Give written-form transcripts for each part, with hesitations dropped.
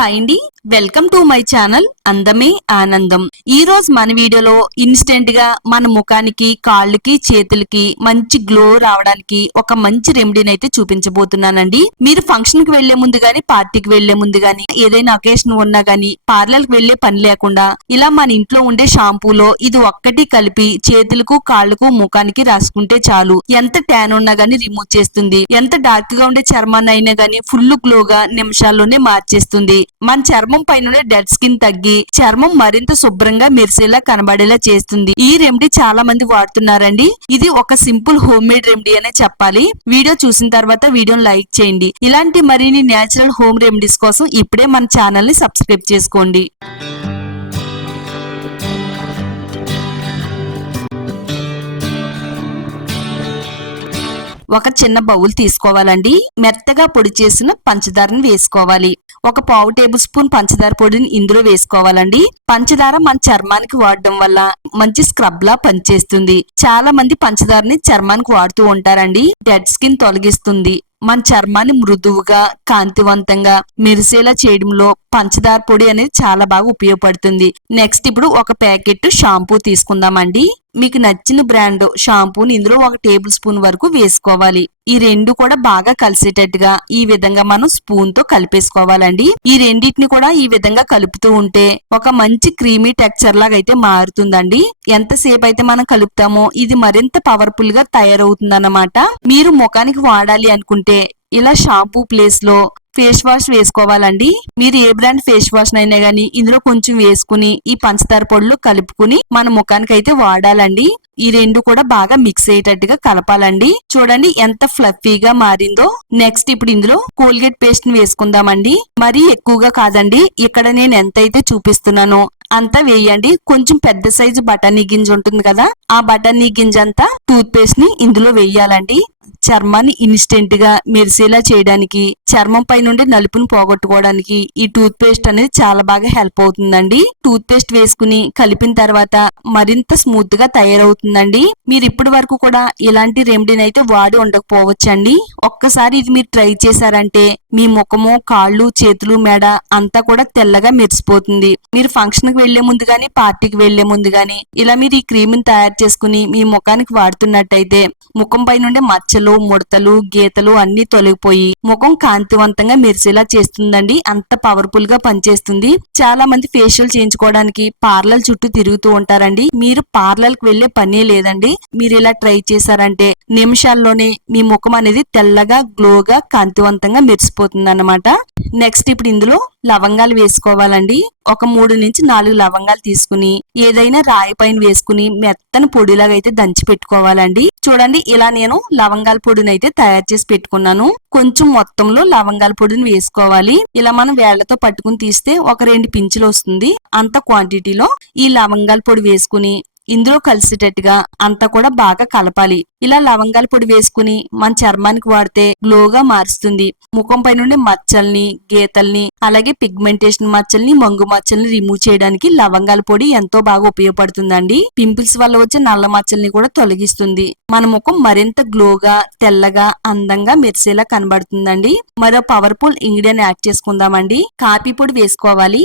Hi అండి, welcome to my channel అందమే ఆనందం. ఈ రోజు మన వీడియోలో ఇన్స్టెంట్ గా మన ముఖానికి, కాళ్ళకి, చేతులకి మంచి గ్లో రావడానికి ఒక మంచి రెమెడీని అయితే చూపించబోతున్నానండి. మీరు ఫంక్షన్ కి వెళ్లే ముందు గానీ, పార్టీకి వెళ్లే ముందు గానీ, ఏదైనా అకేషన్ ఉన్నా గానీ పార్లర్ కి వెళ్లే పని లేకుండా ఇలా మన ఇంట్లో ఉండే షాంపూలో ఇది ఒక్కటి కలిపి చేతులకు, కాళ్ళకు, ముఖానికి రాసుకుంటే చాలు. ఎంత ట్యాన్ ఉన్నా గానీ రిమూవ్ చేస్తుంది. ఎంత డార్క్ గా ఉండే చర్మాన్ని అయినా గానీ ఫుల్ గ్లోగా నిమిషాల్లోనే మార్చేస్తుంది. మన చర్మం పైన డెడ్ స్కిన్ తగ్గి చర్మం మరింత శుభ్రంగా మెరిసేలా కనబడేలా చేస్తుంది. ఈ రెమెడీ చాలా మంది వాడుతున్నారండి. ఇది ఒక సింపుల్ హోమ్ మేడ్ రెమెడీ అనే చెప్పాలి. వీడియో చూసిన తర్వాత వీడియోని లైక్ చేయండి. ఇలాంటి మరిన్ని నేచురల్ హోమ్ రెమెడీస్ కోసం ఇప్పుడే మన ఛానల్ ని సబ్స్క్రైబ్ చేసుకోండి. ఒక చిన్న బౌల్ తీసుకోవాలండి. మెత్తగా పొడి చేసిన పంచదారని వేసుకోవాలి. ఒక పావు టేబుల్ స్పూన్ పంచదార పొడిని ఇందులో వేసుకోవాలండి. పంచదార మన చర్మానికి వాడడం వల్ల మంచి స్క్రబ్ లా పనిచేస్తుంది. చాలా మంది పంచదారని చర్మానికి వాడుతూ ఉంటారండి. డెడ్ స్కిన్ తొలగిస్తుంది. మన చర్మాన్ని మృదువుగా, కాంతివంతంగా మెరిసేలా చేయడంలో పంచదార పొడి అనేది చాలా బాగా ఉపయోగపడుతుంది. నెక్స్ట్ ఇప్పుడు ఒక ప్యాకెట్ షాంపూ తీసుకుందామండి. మీకు నచ్చిన బ్రాండ్ షాంపూని ఇందులో ఒక టేబుల్ స్పూన్ వరకు వేసుకోవాలి. ఈ రెండు కూడా బాగా కలిసేటట్టుగా ఈ విధంగా మనం స్పూన్ తో కలిపేసుకోవాలండి. ఈ రెండింటిని కూడా ఈ విధంగా కలుపుతూ ఉంటే ఒక మంచి క్రీమీ టెక్స్చర్ లాగా అయితే మారుతుందండి. ఎంతసేపు అయితే మనం కలుపుతామో ఇది మరింత పవర్ఫుల్ గా తయారవుతుంది అన్నమాట. మీరు ముఖానికి వాడాలి అనుకుంటే ఇలా షాంపూ ప్లేస్ లో ఫేస్ వాష్ వేసుకోవాలండి. మీరు ఏ బ్రాండ్ ఫేస్ వాష్ అయినా గానీ ఇందులో కొంచెం వేసుకుని ఈ పంచదార పొడులు కలుపుకుని మన ముఖానికి అయితే వాడాలండి. ఈ రెండు కూడా బాగా మిక్స్ అయ్యేటట్టుగా కలపాలండి. చూడండి ఎంత ఫ్లఫీగా మారిందో. నెక్స్ట్ ఇప్పుడు ఇందులో కోల్గేట్ పేస్ట్ ని వేసుకుందామండి. మరీ ఎక్కువగా కాదండి. ఇక్కడ నేను ఎంతైతే చూపిస్తున్నానో అంతా వేయండి. కొంచెం పెద్ద సైజు బఠానీ గింజ ఉంటుంది కదా, ఆ బఠానీ గింజ అంతా టూత్ పేస్ట్ ని ఇందులో వేయాలండి. చర్మాన్ని ఇన్స్టెంట్ గా మెరిసేలా చేయడానికి, చర్మం పై నుండి నలుపును పోగొట్టుకోవడానికి ఈ టూత్ పేస్ట్ అనేది చాలా బాగా హెల్ప్ అవుతుందండి. టూత్ పేస్ట్ వేసుకుని కలిపిన తర్వాత మరింత స్మూత్ గా తయారవుతుందండి. మీరు ఇప్పటి వరకు కూడా ఇలాంటి రెమెడీని అయితే వాడి ఉండకపోవచ్చండి. ఒక్కసారి ఇది మీరు ట్రై చేశారంటే మీ ముఖము, కాళ్ళు, చేతులు, మెడ అంతా కూడా తెల్లగా మెరిసిపోతుంది. మీరు ఫంక్షన్ కి వెళ్లే ముందు గానీ, పార్టీకి వెళ్లే ముందు గానీ ఇలా మీరు ఈ క్రీమ్ ని తయారు చేసుకుని మీ ముఖానికి వాడుతున్నట్టయితే ముఖం పై నుండి మచ్చలు, ముడతలు, గీతలు అన్ని తొలగిపోయి ముఖం కాంతివంతంగా మెరిసేలా చేస్తుందండి. అంత పవర్ఫుల్ గా పనిచేస్తుంది. చాలా మంది ఫేషియల్ చేయించుకోవడానికి పార్లర్ చుట్టూ తిరుగుతూ ఉంటారండి. మీరు పార్లర్ కి వెళ్లే పనే లేదండి. మీరు ఇలా ట్రై చేశారంటే నిమిషాల్లోనే మీ ముఖం అనేది తెల్లగా, గ్లోగా, కాంతివంతంగా మెరిసిపోతుంది అన్నమాట. నెక్స్ట్ ఇప్పుడు ఇందులో లవంగాలు వేసుకోవాలండి. ఒక 3 నుంచి 4 లవంగాలు తీసుకుని ఏదైనా రాయి పైన వేసుకుని మెత్తని పొడిలాగా అయితే దంచి పెట్టుకోవాలండి. చూడండి ఇలా నేను లవంగాల పొడిని అయితే తయారు చేసి పెట్టుకున్నాను. కొంచెం మొత్తంలో లవంగాల పొడిని వేసుకోవాలి. ఇలా మనం వేళ్లతో పట్టుకుని తీస్తే ఒక 2 పించులు వస్తుంది. అంత క్వాంటిటీలో ఈ లవంగాల పొడి వేసుకుని ఇందులో కలిసేటట్టుగా అంతా కూడా బాగా కలపాలి. ఇలా లవంగాల పొడి వేసుకుని మన చర్మానికి వాడితే గ్లోగా మారుస్తుంది. ముఖం పై నుండి మచ్చల్ని, గీతల్ని, అలాగే పిగ్మెంటేషన్ మచ్చల్ని, మంగు మచ్చల్ని రిమూవ్ చేయడానికి లవంగాల పొడి ఎంతో బాగా ఉపయోగపడుతుందండి. పింపుల్స్ వల్ల వచ్చే నల్ల మచ్చల్ని కూడా తొలగిస్తుంది. మన ముఖం మరింత గ్లోగా, తెల్లగా, అందంగా మెరిసేలా కనబడుతుందండి. మరో పవర్ఫుల్ ఇంగ్రీడియంట్ యాడ్ చేసుకుందామండి. కాఫీ పొడి వేసుకోవాలి.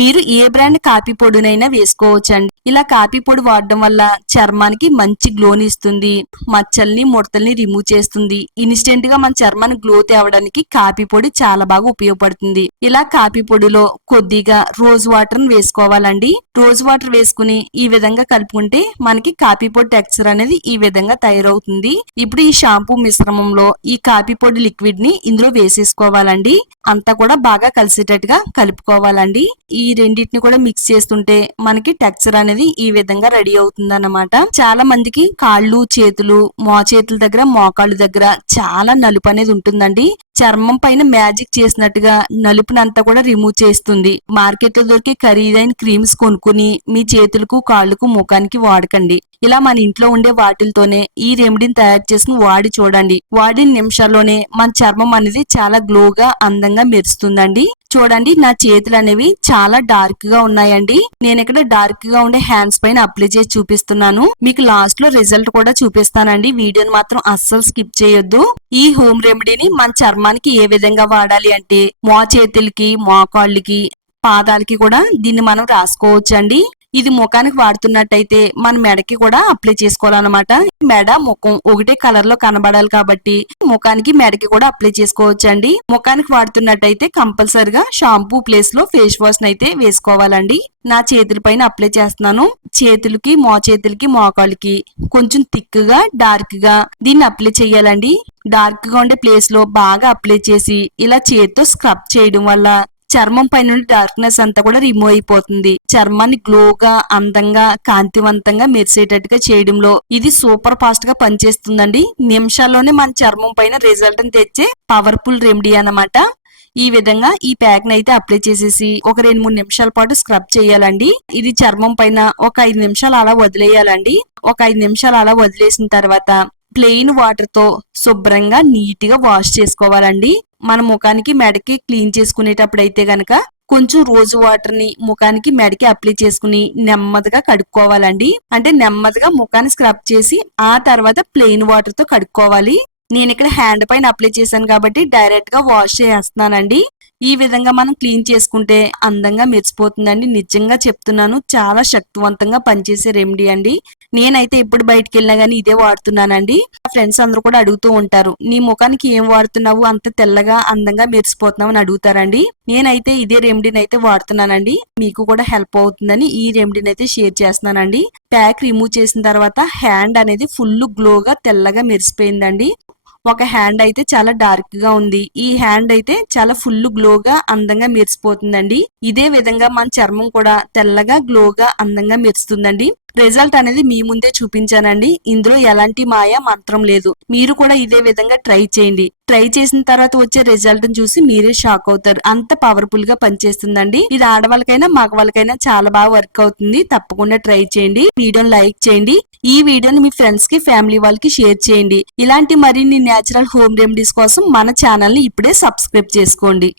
మీరు ఏ బ్రాండ్ కాఫీ పొడినైనా వేసుకోవచ్చండి. ఇలా కాఫీ పొడి వాడడం వల్ల చర్మానికి మంచి గ్లోని ఇస్తుంది. మచ్చల్ని, ముడతల్ని రిమూవ్ చేస్తుంది. ఇన్స్టెంట్ గా మన చర్మాన్ని గ్లో తేవడానికి కాఫీ పొడి చాలా బాగా ఉపయోగపడుతుంది. ఇలా కాఫీ పొడిలో కొద్దిగా రోజ్ వాటర్ వేసుకోవాలండి. రోజ్ వాటర్ వేసుకుని ఈ విధంగా కలుపుకుంటే మనకి కాఫీ పొడి టెక్స్చర్ అనేది ఈ విధంగా తయారవుతుంది. ఇప్పుడు ఈ షాంపూ మిశ్రమంలో ఈ కాఫీ పొడి లిక్విడ్ ని ఇందులో వేసేసుకోవాలండి. అంతా కూడా బాగా కలిసేటట్టుగా కలుపుకోవాలండి. ఈ రెండింటిని కూడా మిక్స్ చేస్తుంటే మనకి టెక్స్చర్ అనేది ఈ విధంగా రెడీ అవుతుంది అన్నమాట. చాలా మందికి కాళ్ళు, చేతులు, మోచేతుల దగ్గర, మోకాళ్ళ దగ్గర చాలా నలుపు అనేది ఉంటుందండి. చర్మం పైన మ్యాజిక్ చేసినట్టుగా నలుపునంతా కూడా రిమూవ్ చేస్తుంది. మార్కెట్ లో దొరికే ఖరీదైన క్రీమ్స్ కొనుక్కుని మీ చేతులకు, కాళ్ళకు, ముఖానికి వాడకండి. ఇలా మన ఇంట్లో ఉండే వాటితోనే ఈ రెమెడీని తయారు చేసుకుని వాడి చూడండి. వాడిన నిమిషాల్లోనే మన చర్మం అనేది చాలా గ్లోగా, అందంగా మెరుస్తుందండి. చూడండి నా చేతులు అనేవి చాలా డార్క్ గా ఉన్నాయండి. నేను ఇక్కడ డార్క్ గా ఉండే హ్యాండ్స్ పైన అప్లై చేసి చూపిస్తున్నాను. మీకు లాస్ట్ లో రిజల్ట్ కూడా చూపిస్తానండి. వీడియోని మాత్రం అస్సలు స్కిప్ చేయొద్దు. ఈ హోమ్ రెమెడీని మన చర్మం చర్మానికి ఏ విధంగా వాడాలి అంటే మోచేతులకి, మోకాళ్ళకి, పాదాలకి కూడా దీన్ని మనం రాసుకోవచ్చండి. ఇది ముఖానికి వాడుతున్నట్టయితే మన మెడకి కూడా అప్లై చేసుకోవాలన్నమాట. మెడ ముఖం ఒకటే కలర్ లో కనబడాలి కాబట్టి ముఖానికి మెడకి కూడా అప్లై చేసుకోవచ్చండి. ముఖానికి వాడుతున్నట్టయితే కంపల్సరిగా షాంపూ ప్లేస్ లో ఫేస్ వాష్ అయితే వేసుకోవాలండి. నా చేతుల పైన అప్లై చేస్తున్నాను. చేతులకి, మోచేతులకి, మోకాళ్ళకి కొంచెం థిక్ గా, డార్క్ గా దీన్ని అప్లై చేయాలండి. డార్క్ గా ఉండే ప్లేస్ లో బాగా అప్లై చేసి ఇలా చేతితో స్క్రబ్ చేయడం వల్ల చర్మం పై నుండి డార్క్నెస్ అంతా కూడా రిమూవ్ అయిపోతుంది. చర్మాన్ని గ్లోగా, అందంగా, కాంతివంతంగా మెరిసేటట్టుగా చేయడంలో ఇది సూపర్ ఫాస్ట్ గా పనిచేస్తుందండి. నిమిషాల్లోనే మన చర్మం పైన రిజల్ట్ తెచ్చే పవర్ఫుల్ రెమెడీ అన్నమాట. ఈ విధంగా ఈ ప్యాక్ ని అయితే అప్లై చేసేసి ఒక 2-3 నిమిషాల పాటు స్క్రబ్ చేయాలండి. ఇది చర్మం పైన ఒక 5 నిమిషాలు అలా వదిలేయాలండి. ఒక 5 నిమిషాలు అలా వదిలేసిన తర్వాత ప్లెయిన్ వాటర్ తో శుభ్రంగా నీట్ గా వాష్ చేసుకోవాలండి. మన ముఖానికి, మెడకి క్లీన్ చేసుకునేటప్పుడు అయితే గనక కొంచెం రోజు వాటర్ ని ముఖానికి, మెడకి అప్లై చేసుకుని నెమ్మదిగా కడుక్కోవాలండి. అంటే నెమ్మదిగా ముఖాన్ని స్క్రబ్ చేసి ఆ తర్వాత ప్లెయిన్ వాటర్ తో కడుక్కోవాలి. నేను ఇక్కడ హ్యాండ్ పైన అప్లై చేశాను కాబట్టి డైరెక్ట్ గా వాష్ చేస్తున్నానండి. ఈ విధంగా మనం క్లీన్ చేసుకుంటే అందంగా మెరిసిపోతుందండి. నిజంగా చెప్తున్నాను, చాలా శక్తివంతంగా పనిచేసే రెమెడీ అండి. నేనైతే ఎప్పుడు బయటకు వెళ్ళినా గానీ ఇదే వాడుతున్నానండి. మా ఫ్రెండ్స్ అందరూ కూడా అడుగుతూ ఉంటారు, నీ ముఖానికి ఏం వాడుతున్నావు, అంత తెల్లగా అందంగా మెరిసిపోతున్నావు అని అడుగుతారండి. నేనైతే ఇదే రెమెడీని అయితే వాడుతున్నానండి. మీకు కూడా హెల్ప్ అవుతుందని ఈ రెమెడీని అయితే షేర్ చేస్తున్నానండి. ప్యాక్ రిమూవ్ చేసిన తర్వాత హ్యాండ్ అనేది ఫుల్ గ్లోగా, తెల్లగా మెరిసిపోయిందండి. ఒక హ్యాండ్ అయితే చాలా డార్క్ గా ఉంది. ఈ హ్యాండ్ అయితే చాలా ఫుల్ గ్లోగా, అందంగా మెరిసిపోతుందండి. ఇదే విధంగా మన చర్మం కూడా తెల్లగా, గ్లోగా, అందంగా మెరుస్తుందండి. రిజల్ట్ అనేది మీ ముందే చూపించానండి. ఇందులో ఎలాంటి మాయా మంత్రం లేదు. మీరు కూడా ఇదే విధంగా ట్రై చేయండి. ట్రై చేసిన తర్వాత వచ్చే రిజల్ట్ చూసి మీరే షాక్ అవుతారు. అంత పవర్ఫుల్ గా పనిచేస్తుందండి. ఇది ఆడవాళ్ళకైనా మగవాళ్ళకైనా చాలా బాగా వర్క్ అవుతుంది. తప్పకుండా ట్రై చేయండి. వీడియోని లైక్ చేయండి. ఈ వీడియోని మీ ఫ్రెండ్స్ కి, ఫ్యామిలీ వాళ్ళకి షేర్ చేయండి. ఇలాంటి మరిన్ని నేచురల్ హోమ్ రెమెడీస్ కోసం మన ఛానల్ ని ఇప్పుడే సబ్స్క్రైబ్ చేసుకోండి.